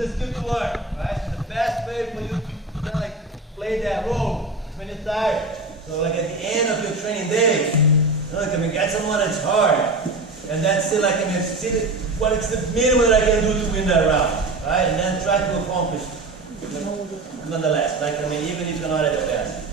is a skill to learn, right? So the best way for you to kind of like play that role is when you're tired. So like at the end of your training day, you know, like, I mean, get someone that's hard, and then still like, I mean, see what it's the minimum that I can do to win that round, right? And then try to accomplish nonetheless, like, I mean, even if you're not at the best.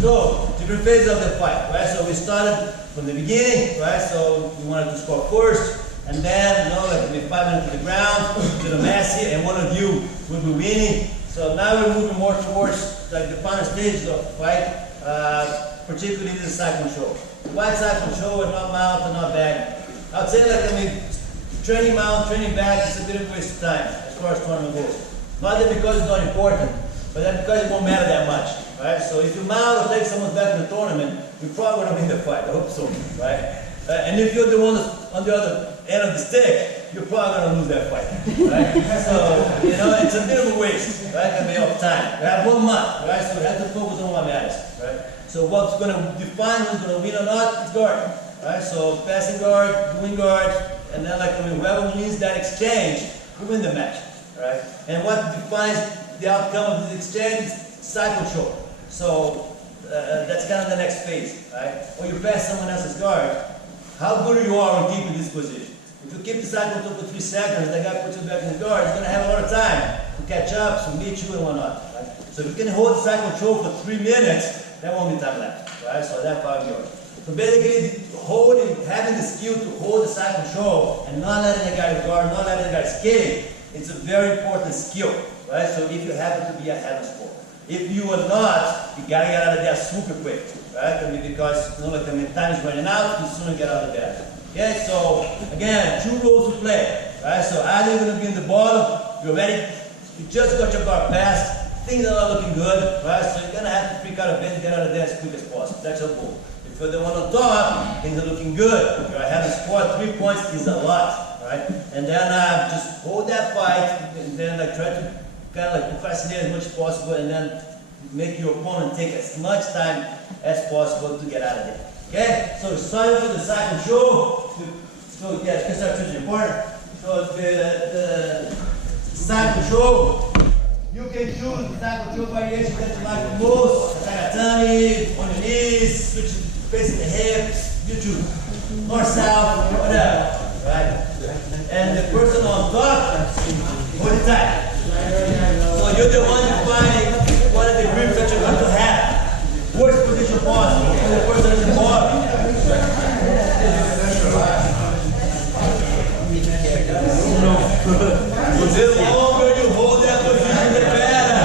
So, different phases of the fight, right? So we started from the beginning, right? So we wanted to score first, and then, you know, like, I mean, 5 minutes to the ground, to the mass here, and one of you will be winning. So now we're moving more towards like the final stages of the fight, particularly the side control. The wide side control and not mount and not back. I would say, like, I mean, training mount, training back is a bit of a waste of time as far as tournament goes. Not that because it's not important, but that because it won't matter that much, right? So if you mount or take someone back in the tournament, you're probably going to win the fight. I hope so, right? And if you're the one on the other end of the stick, you're probably going to lose that fight, right? So, you know, it's a bit of a waste, right? I mean, of time. We have 1 month, right? So we have to focus on what matters, right? So what's going to define who's going to win or not is guard, right? So passing guard, doing guard, and then like, I mean, whoever wins that exchange, we win the match, right? And what defines the outcome of this exchange is side control. So that's kind of the next phase, right? When you pass someone else's guard, how good you are on keeping this position. If you keep the side control for 3 seconds, that guy puts you back in his guard, he's going to have a lot of time to catch up, to meet you and whatnot, right? So if you can hold the side control for 3 minutes, there won't be time left, right? So that's 5 yards. So basically, having the skill to hold the side control and not letting the guy guard, not letting the guy escape, it's a very important skill, right? So if you happen to be ahead of score. If you are not, you gotta get out of there super quick, right? I mean, because, you know, like, I mean, time is running out, you sooner get out of there. Okay, so again, 2 roles to play, right? So either you're gonna be in the bottom, you're ready, you just got your guard passed, things are not looking good, right? So you're gonna have to freak out a bit and get out of there as quick as possible. That's your goal. If you're the one on top, things are looking good. If you're ahead of score, 3 points is a lot, right? And then just hold that fight, and then like try to kind of like procrastinate as much as possible, and then make your opponent take as much time as possible to get out of there. Okay? So starting with the side control. So yeah, because that's really important. So the side control, you can choose the side control variation that you like the most. Tagatami, on your knees, switching, facing the hips, you choose. North, south, whatever. Right? And the person on top, hold it tight. So you're the one defining what are the grips that you're going to have. Worst position possible for the person in the bottom. The longer you hold that position, the better.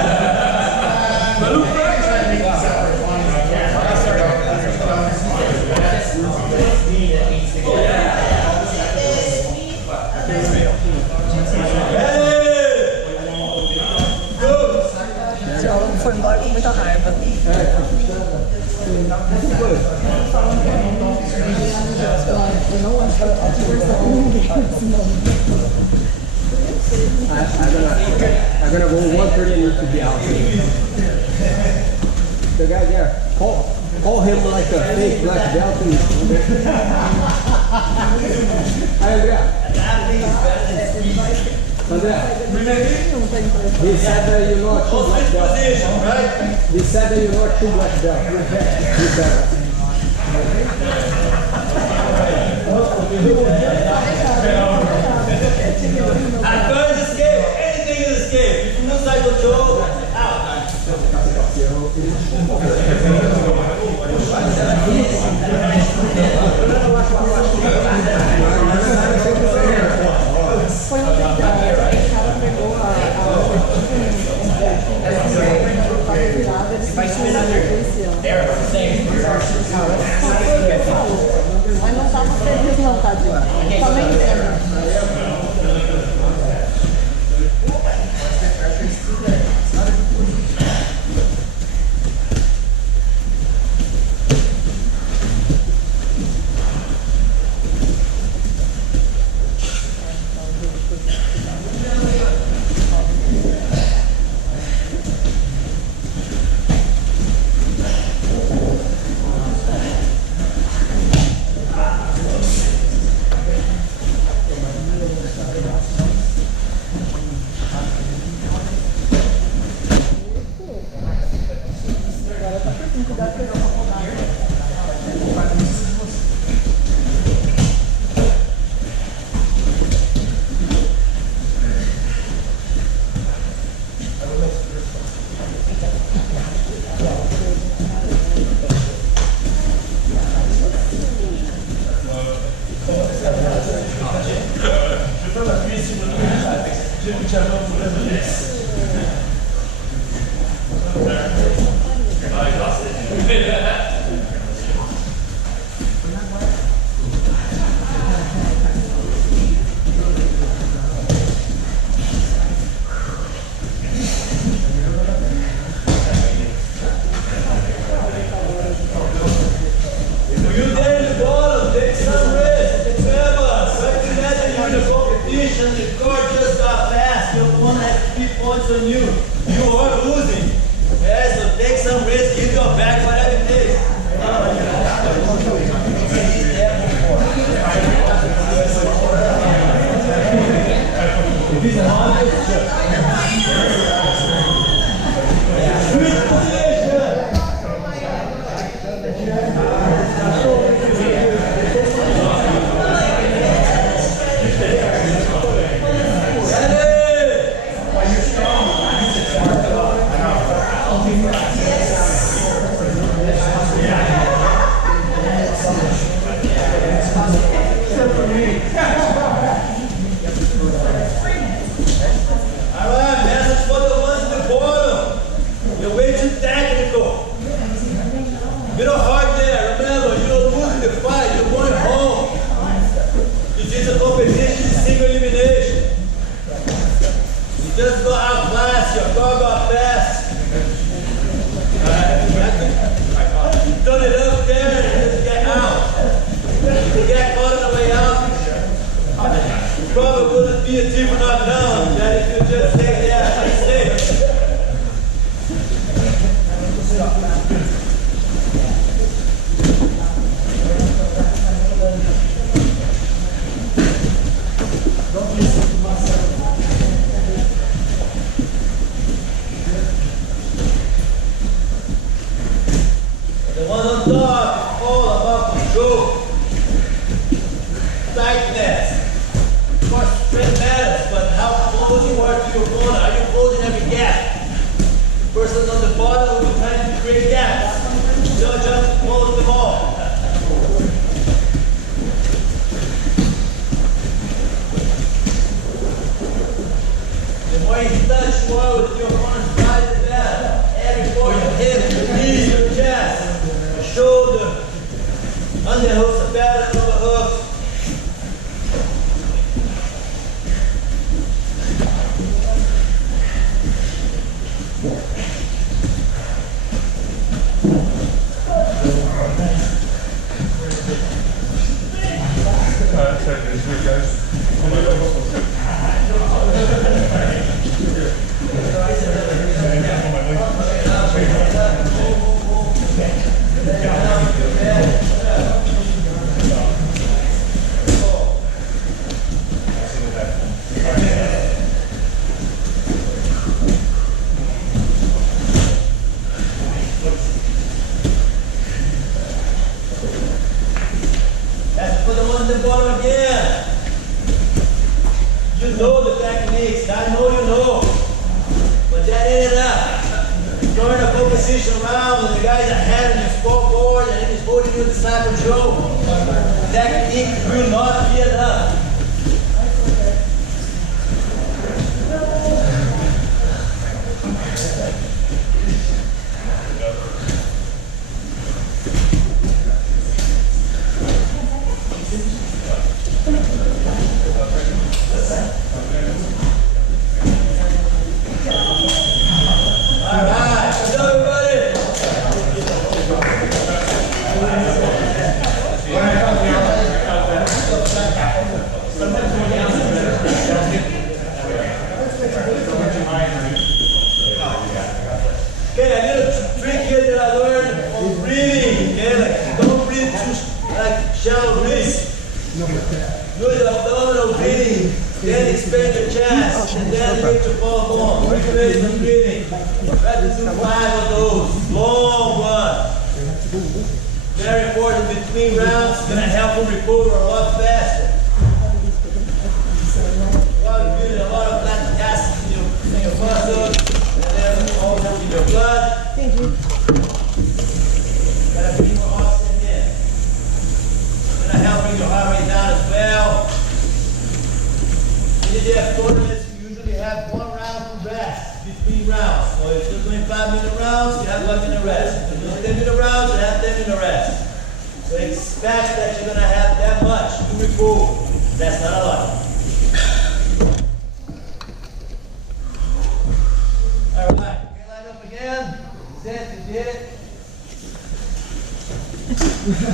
Foi embora com muita raiva. I'm gonna go 130 to be out. The guy there, call him like a fake black belt. He said that you're not too black belt. He said that you're not too black belt. He said At first escape, anything is escape. If you lose side control, out. Foi um tempo, o cara pegou a virada, ele sentiu mas não estava feliz não, tadinho. Também entendo. IBJJF tournaments, you usually have 1 round to rest between rounds. So if you're doing 5-minute rounds, you have 1 minute rest. If you're doing 10-minute rounds, you have 10-minute rest. So expect that you're gonna have that much to remove. That's not a lot. All right, okay, line up again. Set, you did it.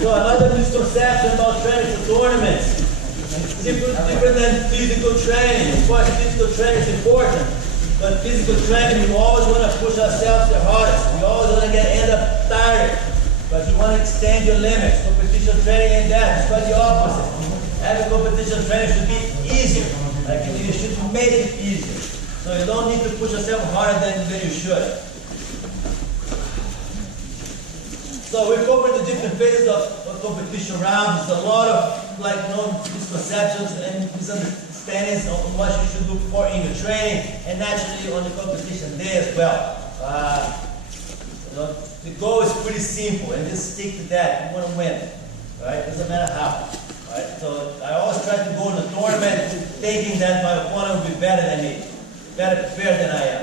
So another misconception about training for tournaments. Different than physical training. Of course, physical training is important, but physical training, we always want to push ourselves the hardest. We always want to end up tired, but you want to extend your limits. Competition training ain't that. It's quite the opposite. Having competition training should be easier. Like you should make it easier. So you don't need to push yourself harder than you should. So we covered the different phases of competition rounds. There's a lot of misconceptions and misunderstandings on what you should look for in your training and naturally on the competition day as well. The goal is pretty simple and just stick to that. You want to win, right? Doesn't matter how. Right? So I always try to go in the tournament thinking that my opponent will be better than me, better prepared than I am.